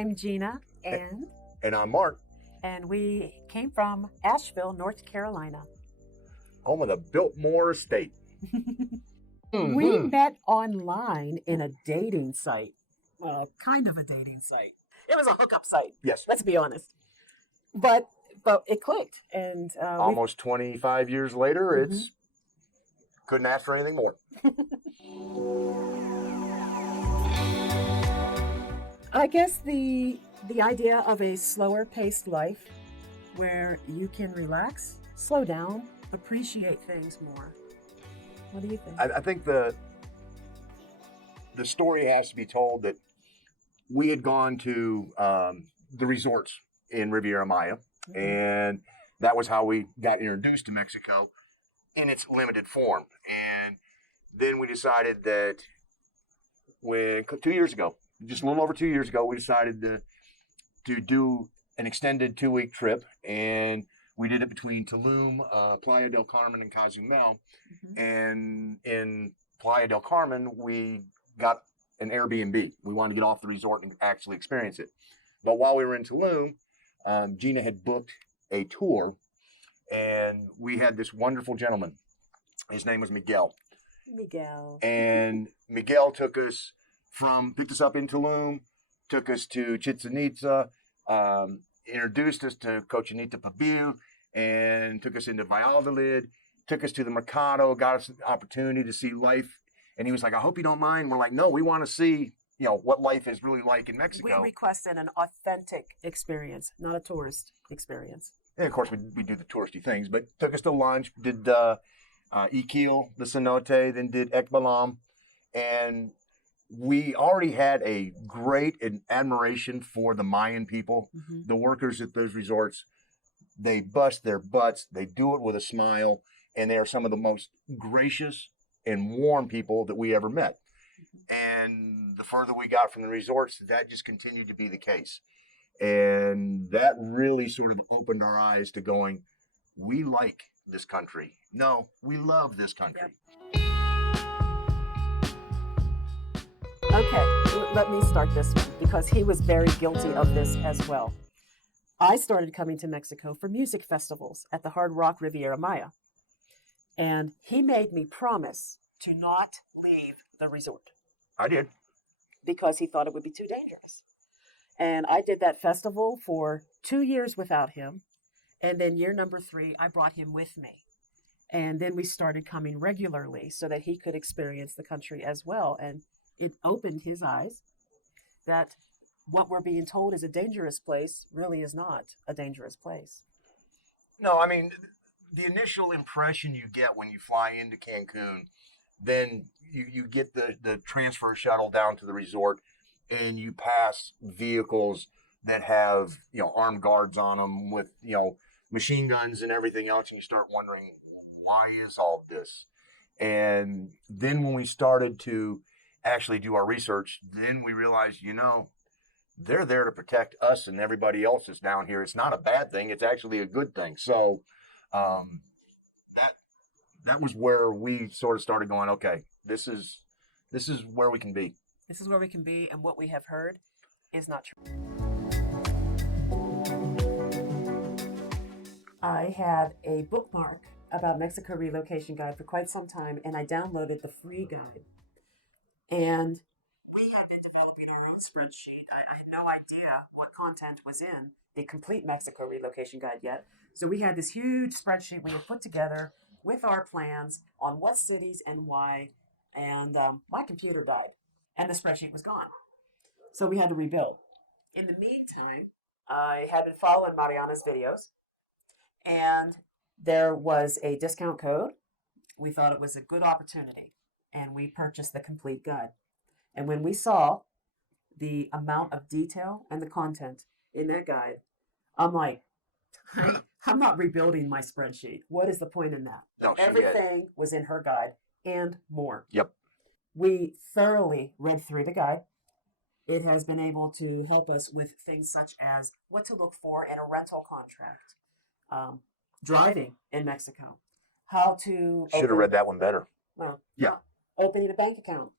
I'm Gina, And I'm Mark, and we came from Asheville, North Carolina. home of the Biltmore Estate. We met online in a dating site. Kind of a dating site. It was a hookup site. Yes. Let's be honest. But it clicked, and Almost 25 years later, it's couldn't ask for anything more. I guess the idea of a slower paced life where you can relax, slow down, appreciate things more. What do you think? I think the story has to be told that we had gone to the resorts in Riviera Maya, and that was how we got introduced to Mexico in its limited form. And then we decided that when 2 years ago, just a little over 2 years ago, we decided to do an extended 2-week trip, and we did it between Tulum, Playa del Carmen, and Cozumel. And in Playa del Carmen, we got an Airbnb. We wanted to get off the resort and actually experience it. But while we were in Tulum, Gina had booked a tour, and we had this wonderful gentleman. His name was Miguel. And Miguel picked us up in Tulum, took us to Chichen Itza, introduced us to Cochinita Pibil, and took us into Valladolid, took us to the Mercado, got us an opportunity to see life. And he was like, I hope you don't mind. We're like, no, we want to see, what life is really like in Mexico. We requested an authentic experience, not a tourist experience. And of course, we do the touristy things, but took us to lunch, did Iquil, the cenote, then did Ekbalam. And we already had a great admiration for the Mayan people, the workers at those resorts. They bust their butts. They do it with a smile. And they are some of the most gracious and warm people that we ever met. And the further we got from the resorts, that just continued to be the case. And that really sort of opened our eyes to going, we like this country. No, we love this country. Yep. Okay, let me start this one because he was very guilty of this as well. I started coming to Mexico for music festivals at the Hard Rock Riviera Maya. And he made me promise to not leave the resort. I did. Because he thought it would be too dangerous. And I did that festival for 2 years without him. And then year number 3, I brought him with me. And then we started coming regularly so that he could experience the country as well. And it opened his eyes that what we're being told is a dangerous place really is not a dangerous place. No, I mean, the initial impression you get when you fly into Cancun, then you get the transfer shuttle down to the resort, and you pass vehicles that have, armed guards on them with, machine guns and everything else, and you start wondering, why is all this? And then when we started to actually do our research, then we realized, they're there to protect us and everybody else that's down here. It's not a bad thing. It's actually a good thing. So that was where we sort of started going, okay, this is where we can be. This is where we can be, and what we have heard is not true. I had a bookmark about Mexico Relocation Guide for quite some time, and I downloaded the free guide. And we had been developing our own spreadsheet. I had no idea what content was in the complete Mexico Relocation Guide yet. So we had this huge spreadsheet we had put together with our plans on what cities and why. And my computer died, and the spreadsheet was gone. So we had to rebuild. In the meantime, I had been following Mariana's videos, and there was a discount code. We thought it was a good opportunity, and we purchased the complete guide. And when we saw the amount of detail and the content in that guide, I'm like, I'm not rebuilding my spreadsheet. What is the point in that? No, everything was in her guide and more. Yep. We thoroughly read through the guide. It has been able to help us with things such as what to look for in a rental contract, driving in Mexico, how to... Should have read that one better. Well, yeah. Opening a bank account,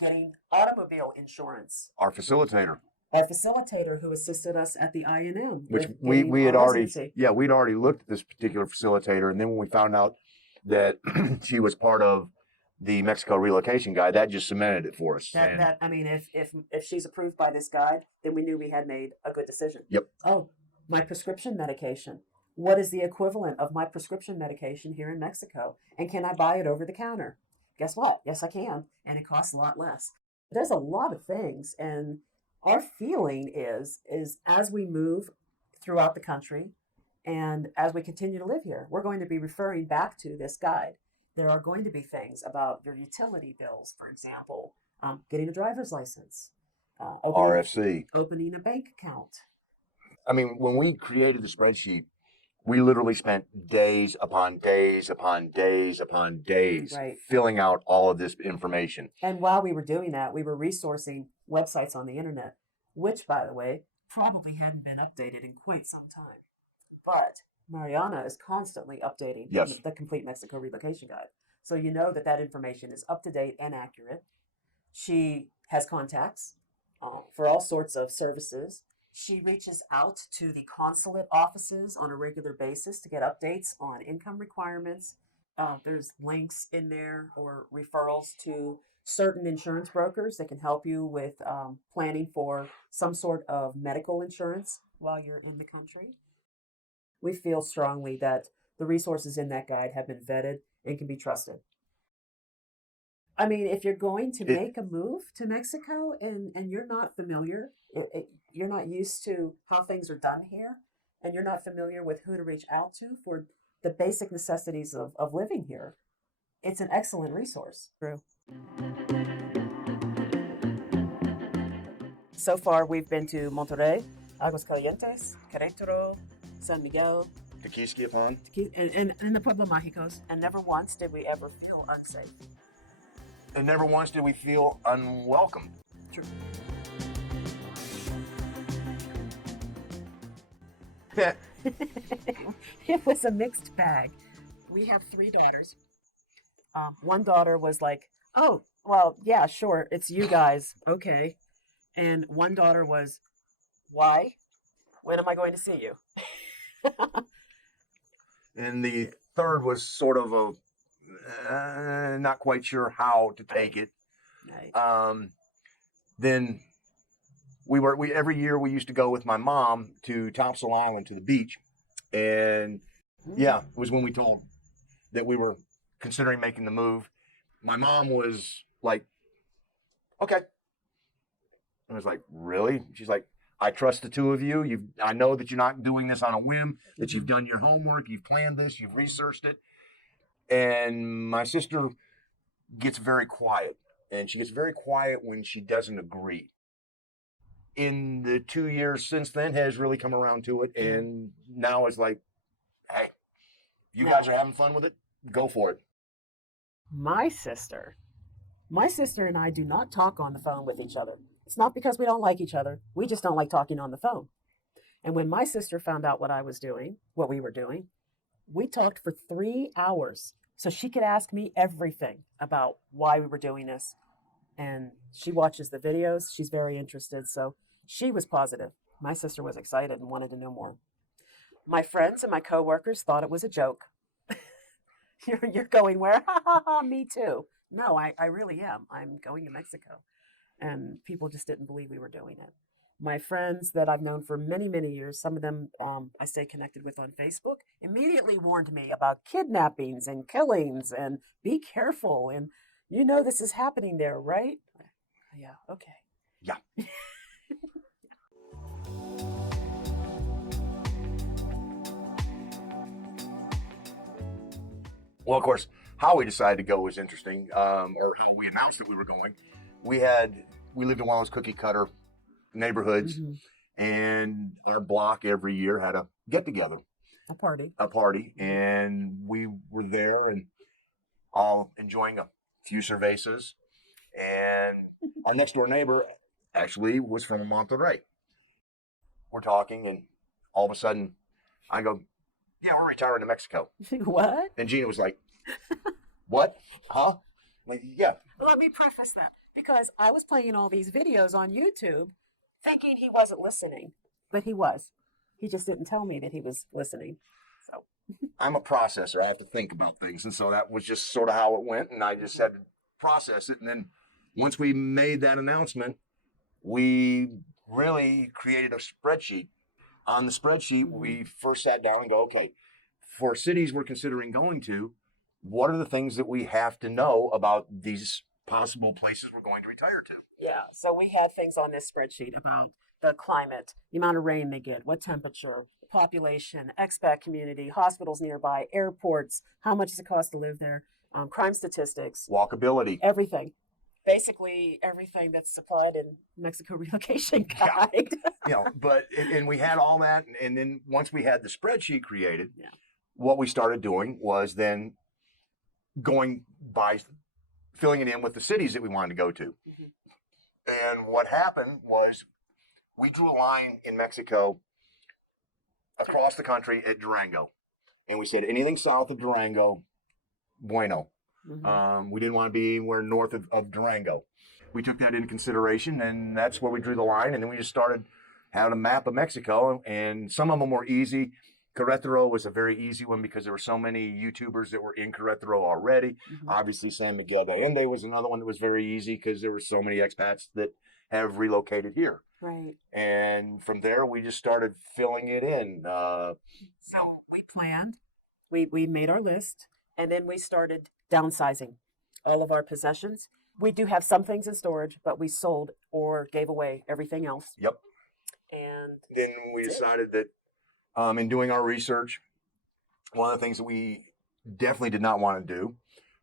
getting automobile insurance. Our facilitator our facilitator who assisted us at the INM, which with we getting had our already, residency. yeah, we'd already looked at this particular facilitator, and then when we found out that she was part of the Mexico Relocation Guide, that just cemented it for us. That I mean, if she's approved by this guide, then we knew we had made a good decision. Yep. Oh, my prescription medication. What is the equivalent of my prescription medication here in Mexico? And can I buy it over the counter? Guess what? Yes, I can. And it costs a lot less. There's a lot of things. And our feeling is as we move throughout the country and as we continue to live here, we're going to be referring back to this guide. There are going to be things about your utility bills, for example, getting a driver's license, RFC, opening a bank account. I mean, when we created the spreadsheet, we literally spent days upon days upon days upon days filling out all of this information. And while we were doing that, we were resourcing websites on the internet, which, by the way, probably hadn't been updated in quite some time. But Mariana is constantly updating the Complete Mexico Relocation Guide. So you know that information is up to date and accurate. She has contacts for all sorts of services. She reaches out to the consulate offices on a regular basis to get updates on income requirements. There's links in there or referrals to certain insurance brokers that can help you with planning for some sort of medical insurance while you're in the country. We feel strongly that the resources in that guide have been vetted and can be trusted. I mean, if you're going to make a move to Mexico and you're not familiar, you're not used to how things are done here, and you're not familiar with who to reach out to for the basic necessities of living here, it's an excellent resource. True. So far, we've been to Monterrey, Aguascalientes, Querétaro, San Miguel, Tequisquiapan, and the Pueblo Mágicos, and never once did we ever feel unsafe. And never once did we feel unwelcome. True. It was a mixed bag. We have 3 daughters. One daughter was like, "Oh, well, yeah, sure, it's you guys, okay." And one daughter was, "Why? When am I going to see you?" And the third was sort of a not quite sure how to take it. Right. Then we every year we used to go with my mom to Topsail Island to the beach, and yeah, it was when we told that we were considering making the move. My mom was like, "Okay." I was like, "Really?" She's like, "I trust the two of you. I know that you're not doing this on a whim. That you've done your homework. You've planned this. You've researched it." And my sister gets very quiet, and she gets very quiet when she doesn't agree. In the 2 years since then, has really come around to it, and now it's like, "Hey, you guys are having fun with it. Go for it." My sister and I do not talk on the phone with each other. It's not because we don't like each other. We just don't like talking on the phone. And when my sister found out what we were doing, we talked for 3 hours so she could ask me everything about why we were doing this. And she watches the videos. She's very interested. So she was positive. My sister was excited and wanted to know more. My friends and my coworkers thought it was a joke. You're going where? Ha ha ha, me too. No, I really am. I'm going to Mexico. And people just didn't believe we were doing it. My friends that I've known for many, many years, some of them I stay connected with on Facebook, immediately warned me about kidnappings and killings and be careful. And you know this is happening there, right? Yeah, okay. Yeah. Well, of course, how we decided to go was interesting, or how we announced that we were going. We lived in one of those cookie cutter neighborhoods, and our block every year had a get together, a party, and we were there and all enjoying a few cervezas. And our next door neighbor actually was from Monterrey. We're talking, and all of a sudden, I go, "Yeah, we're retiring to Mexico." What? And Gina was like, "What? Huh?" I'm like, "Yeah." Let me preface that because I was playing all these videos on YouTube thinking he wasn't listening, but he was. He just didn't tell me that he was listening. So I'm a processor. I have to think about things. And so that was just sort of how it went. And I just had to process it. And then once we made that announcement, we really created a spreadsheet. On the spreadsheet, we first sat down and go, okay, for cities we're considering going to, what are the things that we have to know about these possible places we're going to retire to? yeah, so we had things on this spreadsheet about the climate, the amount of rain they get, what temperature, population, expat community, hospitals nearby, airports, how much does it cost to live there, crime statistics, Walkability. everything. Basically, everything that's supplied in Mexico Relocation Guide. And we had all that. And then once we had the spreadsheet created, what we started doing was then going by filling it in with the cities that we wanted to go to. And what happened was we drew a line in Mexico across the country at Durango. And we said anything south of Durango, bueno. We didn't want to be anywhere north of Durango. We took that into consideration, and that's where we drew the line. And then we just started having a map of Mexico, and some of them were easy. Querétaro was a very easy one because there were so many YouTubers that were in Querétaro already. Obviously, San Miguel de Allende was another one that was very easy because there were so many expats that have relocated here. Right. And from there, we just started filling it in. So we planned, we made our list, and then we started downsizing all of our possessions. We do have some things in storage, but we sold or gave away everything else. Yep. And then we decided that in doing our research, one of the things that we definitely did not want to do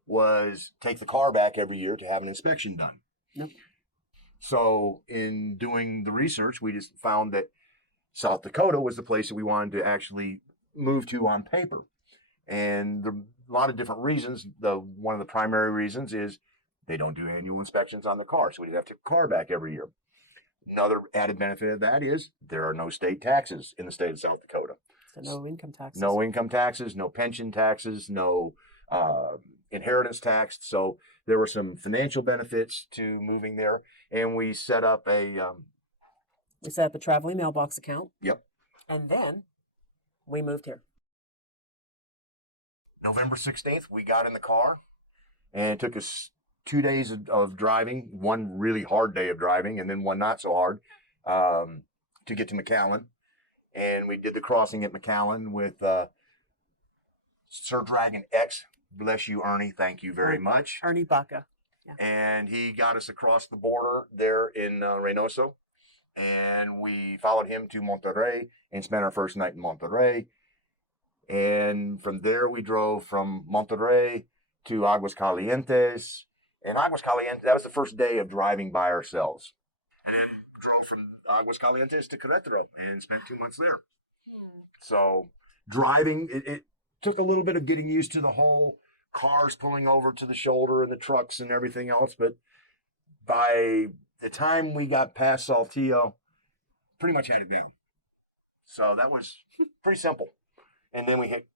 was take the car back every year to have an inspection done. Nope. So in doing the research, we just found that South Dakota was the place that we wanted to actually move to on paper. And there are a lot of different reasons. One of the primary reasons is they don't do annual inspections on the car, so we'd have to take the car back every year. Another added benefit of that is there are no state taxes in the state of South Dakota. So no income taxes. No income taxes, no pension taxes, no inheritance tax. So there were some financial benefits to moving there, and we set up a traveling mailbox account. Yep. And then we moved here. November 16th, we got in the car, and it took us 2 days of driving, one really hard day of driving, and then one not so hard, to get to McAllen. And we did the crossing at McAllen with Sir Dragon X. Bless you, Ernie. Thank you very much. Ernie Baca. Yeah. And he got us across the border there in Reynoso. And we followed him to Monterrey and spent our first night in Monterrey. And from there, we drove from Monterrey to Aguascalientes. And Aguascalientes, that was the first day of driving by ourselves. And then drove from Aguascalientes to Querétaro and spent 2 months there. So driving, it took a little bit of getting used to the whole cars pulling over to the shoulder and the trucks and everything else. But by the time we got past Saltillo, pretty much had it down. So that was pretty simple. And then we hit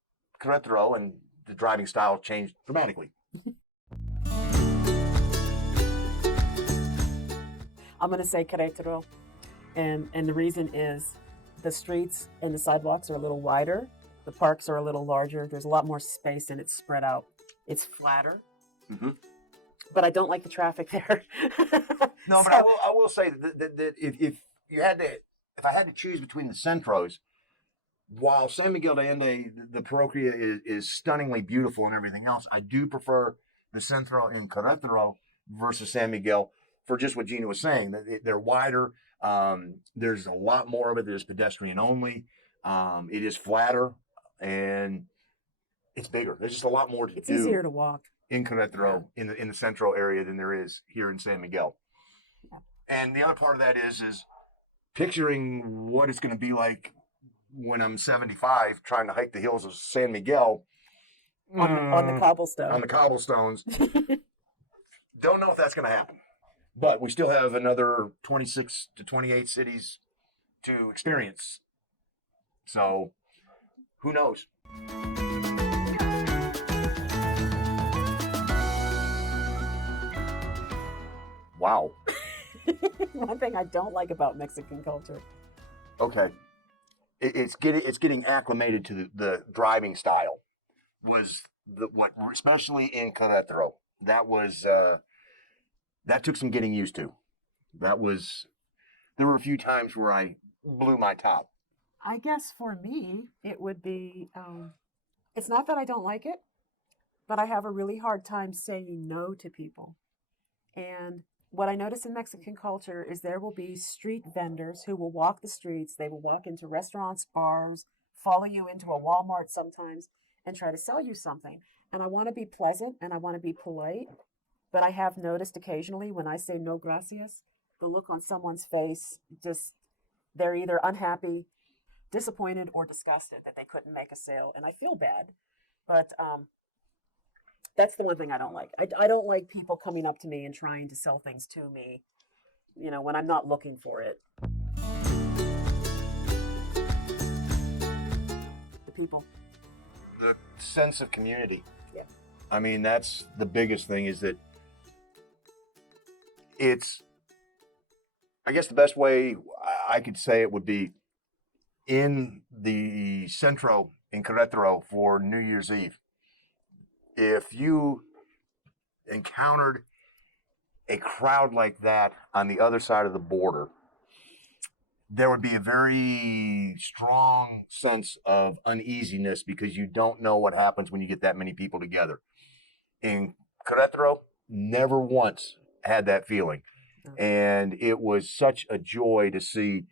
Querétaro, and the driving style changed dramatically. I'm going to say Querétaro, and the reason is the streets and the sidewalks are a little wider. The parks are a little larger. There's a lot more space, and it's spread out. It's flatter. But I don't like the traffic there. No, but I will say that if I had to choose between the centros, while San Miguel de Allende, the paroquia is stunningly beautiful and everything else, I do prefer the centro in Querétaro versus San Miguel for just what Gina was saying. They're wider. There's a lot more of it. There's pedestrian only. It is flatter, and it's bigger. There's just a lot more to do. It's easier to walk in Querétaro, in the central area, than there is here in San Miguel. Yeah. And the other part of that is picturing what it's going to be like when I'm 75 trying to hike the hills of San Miguel on the cobblestone. On the cobblestones. Don't know if that's going to happen. But we still have another 26 to 28 cities to experience. So, who knows? Wow. One thing I don't like about Mexican culture. Okay. It's getting acclimated to the driving style. Was what, especially in Querétaro, that took some getting used to. There were a few times where I blew my top. I guess for me, it would be, it's not that I don't like it, but I have a really hard time saying no to people. And what I notice in Mexican culture is there will be street vendors who will walk the streets, they will walk into restaurants, bars, follow you into a Walmart sometimes, and try to sell you something. And I want to be pleasant and I want to be polite, but I have noticed occasionally when I say no gracias, the look on someone's face, just they're either unhappy, disappointed, or disgusted that they couldn't make a sale. And I feel bad, but that's the one thing I don't like. I don't like people coming up to me and trying to sell things to me, when I'm not looking for it. The people. The sense of community. Yeah. I mean, that's the biggest thing, is that I guess the best way I could say it would be in the Centro in Querétaro for New Year's Eve. If you encountered a crowd like that on the other side of the border, there would be a very strong sense of uneasiness because you don't know what happens when you get that many people together. In Querétaro, never once had that feeling. And it was such a joy to see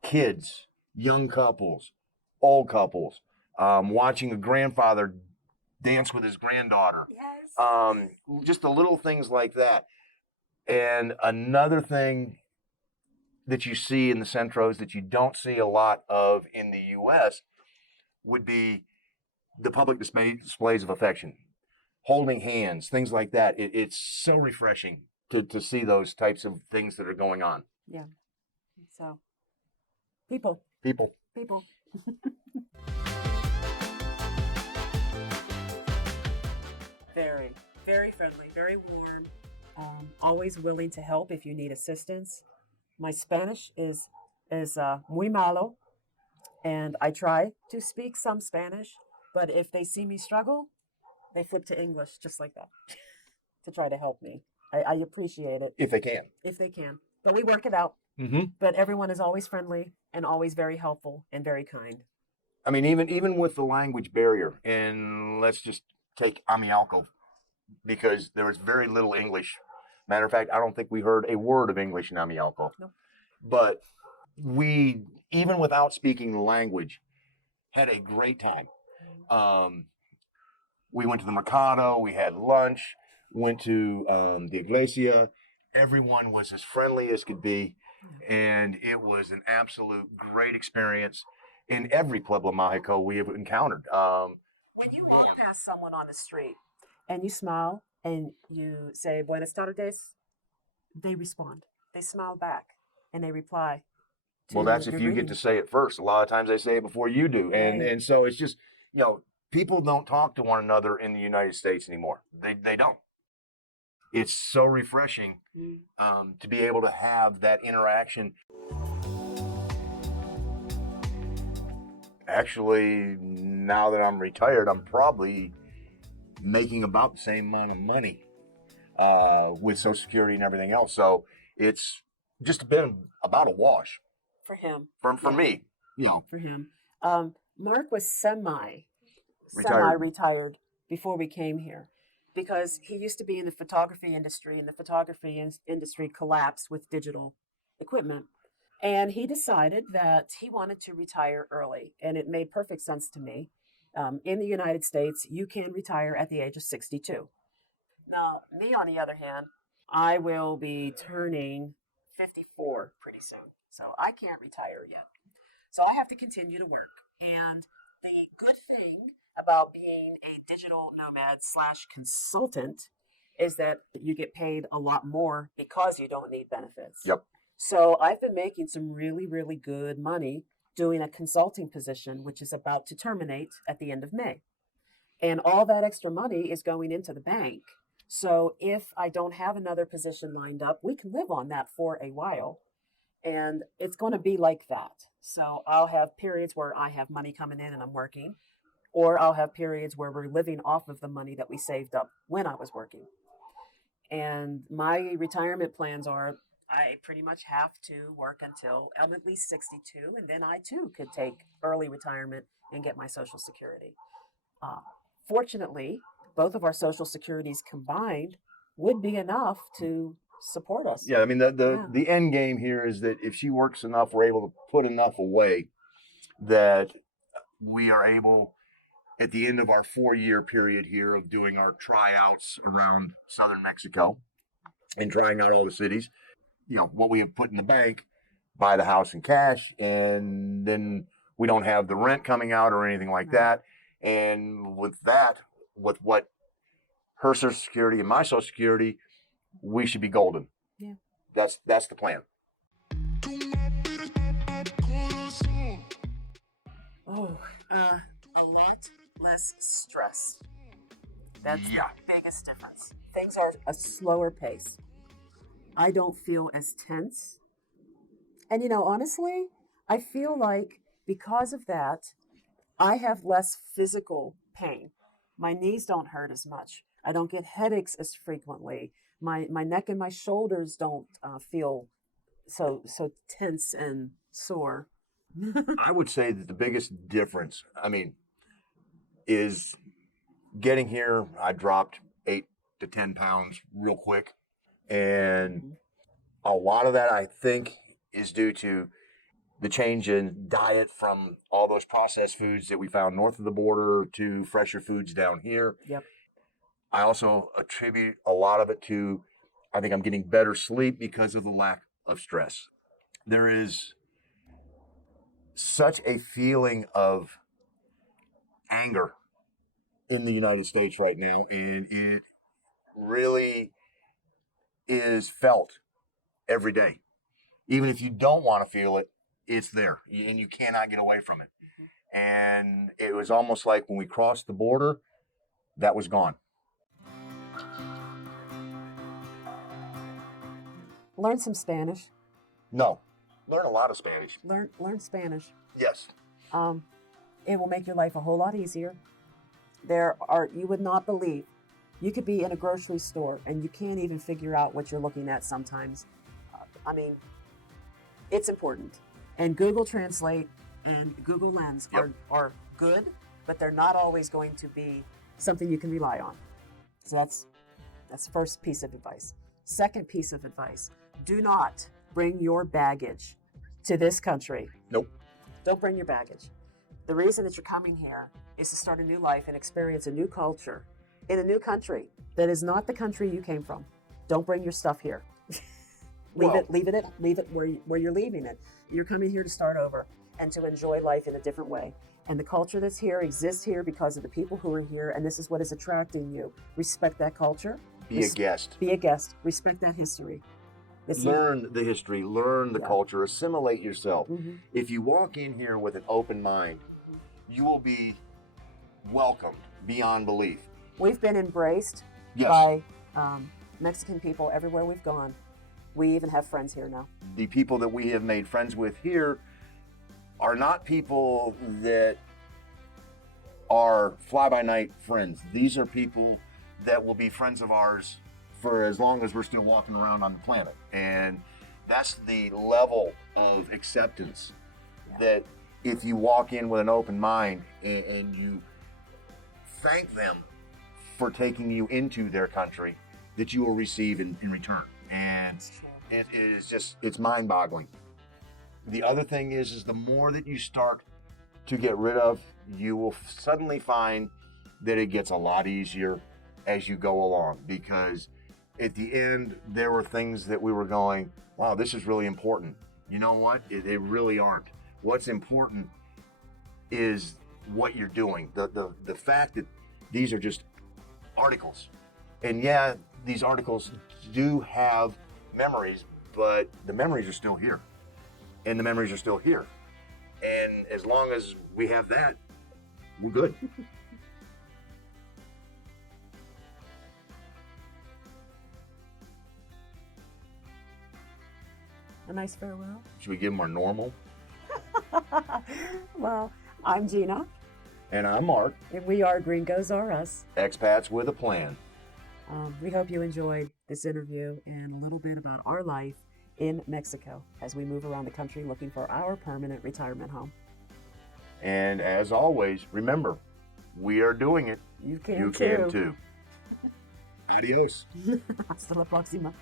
kids, young couples, old couples, watching a grandfather dance with his granddaughter. Yes. Just the little things like that. And another thing that you see in the Centros that you don't see a lot of in the U.S. would be the public displays of affection, holding hands, things like that. It's so refreshing to see those types of things that are going on. Yeah. So, people. Very, very friendly, very warm, always willing to help if you need assistance. My Spanish is muy malo, and I try to speak some Spanish, but if they see me struggle, they flip to English just like that to try to help me. I appreciate it. If they can. If they can. But we work it out. Mm-hmm. But everyone is always friendly and always very helpful and very kind. I mean, even with the language barrier, and let's just take Amialco, because there was very little English. Matter of fact, I don't think we heard a word of English in Amialco. Nope. But we, even without speaking the language, had a great time. We went to the Mercado, we had lunch, went to the Iglesia. Everyone was as friendly as could be, and it was an absolute great experience in every Pueblo Mágico we have encountered. When you walk past someone on the street and you smile and you say, Buenas tardes, they respond. They smile back and they reply. Well, that's if you get to say it first. A lot of times they say it before you do. And so it's just, people don't talk to one another in the United States anymore. They don't. It's so refreshing to be able to have that interaction. Actually, now that I'm retired, I'm probably making about the same amount of money with Social Security and everything else. So it's just been about a wash. For him. For me. For him. Mark was semi-retired before we came here, because he used to be in the photography industry, and the photography industry collapsed with digital equipment. And he decided that he wanted to retire early, and it made perfect sense to me. In the United States, you can retire at the age of 62. Now, me, on the other hand, I will be turning 54 pretty soon, so I can't retire yet. So I have to continue to work. And the good thing about being a digital nomad / consultant is that you get paid a lot more because you don't need benefits. Yep. So I've been making some really, really good money doing a consulting position, which is about to terminate at the end of May. And all that extra money is going into the bank. So if I don't have another position lined up, we can live on that for a while. And it's going to be like that. So I'll have periods where I have money coming in and I'm working, or I'll have periods where we're living off of the money that we saved up when I was working. And my retirement plans are I pretty much have to work until I'm at least 62, and then I too could take early retirement and get my Social Security. Uh, Fortunately, both of our Social Securities combined would be enough to support us. Yeah, I mean the Yeah. the end game here is that if she works enough, we're able to put enough away that we are able, at the end of our 4-year period here of doing our tryouts around southern Mexico and trying out all the cities, what we have put in the bank, buy the house in cash, and then we don't have the rent coming out or anything like that. And with that, with what her Social Security and my Social Security, we should be golden. Yeah. That's the plan. Oh, a lot less stress. That's the biggest difference. Things are a slower pace. I don't feel as tense. And honestly, I feel like because of that, I have less physical pain. My knees don't hurt as much. I don't get headaches as frequently. My neck and my shoulders don't feel so tense and sore. I would say that the biggest difference, is getting here. I dropped 8 to 10 pounds real quick. And a lot of that, I think, is due to the change in diet from all those processed foods that we found north of the border to fresher foods down here. Yep. I also attribute a lot of it to, I think I'm getting better sleep because of the lack of stress. There is such a feeling of anger in the United States right now, and it really is felt every day. Even if you don't want to feel it, it's there, and you cannot get away from it. And it was almost like when we crossed the border, that was gone. Learn some Spanish. No, learn a lot of Spanish. Learn Spanish. Yes. It will make your life a whole lot easier. You would not believe, you could be in a grocery store and you can't even figure out what you're looking at sometimes. It's important. And Google Translate and Google Lens are good, but they're not always going to be something you can rely on. So that's first piece of advice. Second piece of advice, do not bring your baggage to this country. Nope. Don't bring your baggage. The reason that you're coming here is to start a new life and experience a new culture in a new country that is not the country you came from. Don't bring your stuff here. Leave it where you're leaving it. You're coming here to start over and to enjoy life in a different way. And the culture that's here exists here because of the people who are here, and this is what is attracting you. Respect that culture. Be a guest. Be a guest. Respect that history. Learn the history, learn the culture, assimilate yourself. Mm-hmm. If you walk in here with an open mind, you will be welcomed beyond belief. We've been embraced by Mexican people everywhere we've gone. We even have friends here now. The people that we have made friends with here are not people that are fly-by-night friends. These are people that will be friends of ours for as long as we're still walking around on the planet. And that's the level of acceptance that if you walk in with an open mind and you thank them for taking you into their country, that you will receive in return. And it is just, it's mind-boggling. The other thing is the more that you start to get rid of, you will suddenly find that it gets a lot easier as you go along, because at the end, there were things that we were going, wow, this is really important. You know what? They really aren't. What's important is what you're doing. The fact that these are just articles. And yeah, these articles do have memories, but the memories are still here. And the memories are still here. And as long as we have that, we're good. A nice farewell? Should we give them our normal? Well, I'm Gina. And I'm Mark. And we are Gringos Are Us. Expats with a plan. We hope you enjoyed this interview and a little bit about our life in Mexico as we move around the country looking for our permanent retirement home. And as always, remember, we are doing it. You can You can too. Adios. Hasta la próxima.